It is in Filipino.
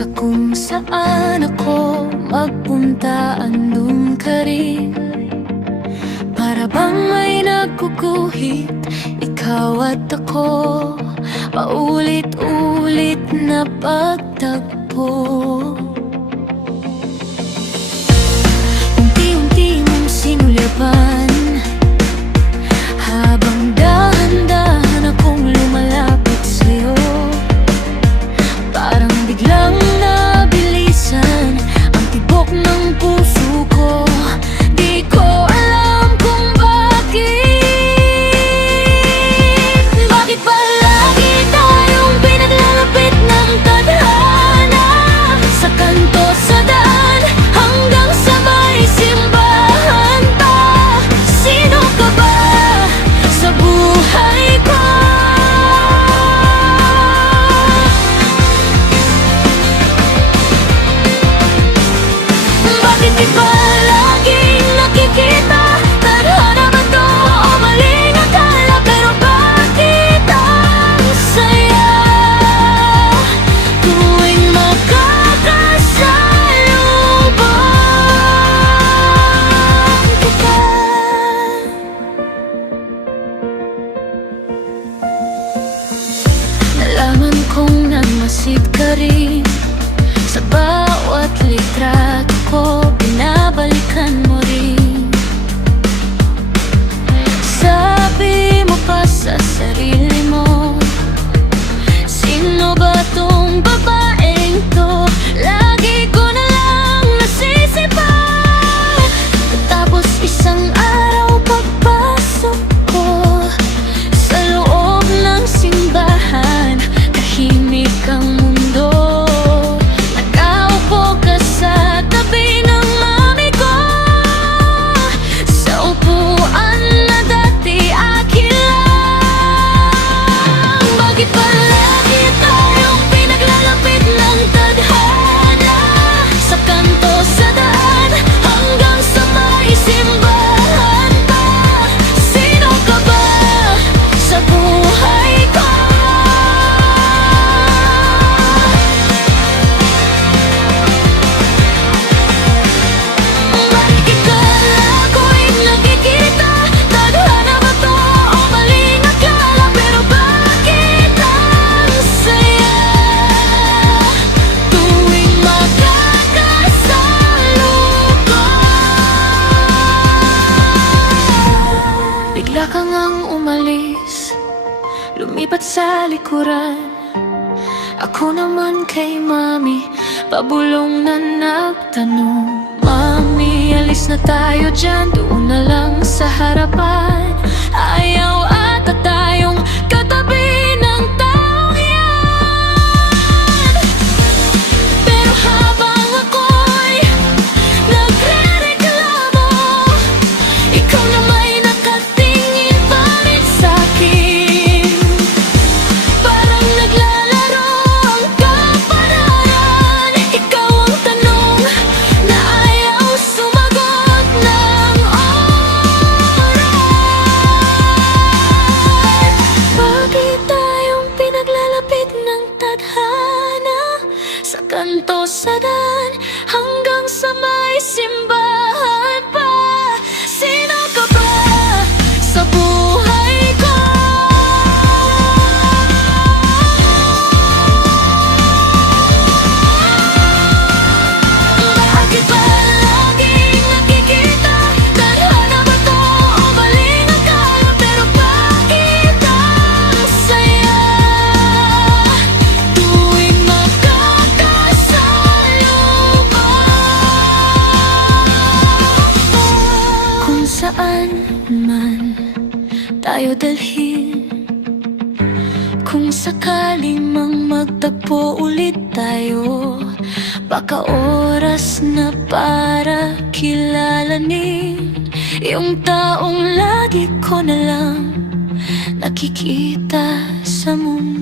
Sa kung saan ako magpunta, andun ka rin. Para bang may nagkukuhit, ikaw at ako, paulit-ulit na pagtagpo. Unti-unti mong sinulyapan, habang dahan-dahan akong lumalapit sa'yo. Parang biglang nabilisan ang tibok ng puso ko. Di ko alam kung bakit. Bakit ba lagi tayong pinaglalapit ng tadhana? Sa kanto, sa daan, hanggang sa may simbahan pa. Sino ka ba sa buhay ko? Bakit di ba laging nakikita? Tadhana ba to o maling akala? Pero bakit ang saya tuwing makakasalubong kita? Nalaman kong nagmasid ka rin. Sa bawat litrato ko, binabalikan mo rin. Sabi mo pa sa sarili mo, sino ba tong babaeng to? Lagi ko na lang nasisipan. Tapos isang araw pagpasok ko sa loob ng simbahan, tahimik ang mundo. Nakaupo ka sa tabi ng mami ko, sa upuan na dati akin lang. Bakit ba lagi tayong pinaglalapit ng tadhana? Sa kanto, sa daan, hanggang sa may simbahan pa. Sino ka ba sa buhay ko? Bakit ikala ko'y nakikita? Tadhana ba to o maling akala? Pero bakit ang saya tuwing makakasalubong? Bigla ka ngang umalis, lumipat sa likuran. Ako naman kay mami, pabulong na nagtanong, Mami, alis na tayo dyan, doon na lang sa harapan. Ayaw ata tayong katabi ng taong yan. Pero habang ako'y nagre-reklamo, ikaw na may nakatingin pa rin sa'kin. Parang naglalaro ang kapalaran. Ikaw ang tanong na ayaw sumagot ng oras. Bakit tayong pinaglalapit ng tadhana? Sa kanto, sa daan, hanggang sa may simbahan pa. Sino ka ba sa buhay ko? Bakit ba laging nakikita? Tadhana ba to o maling akala? Pero bakit ang saya tuwing makakasalubong? Kung saan man tayo dalhin, kung sakaling mang magtagpo ulit tayo, baka oras na para kilalanin yung taong lagi ko na lang nakikita sa mundo.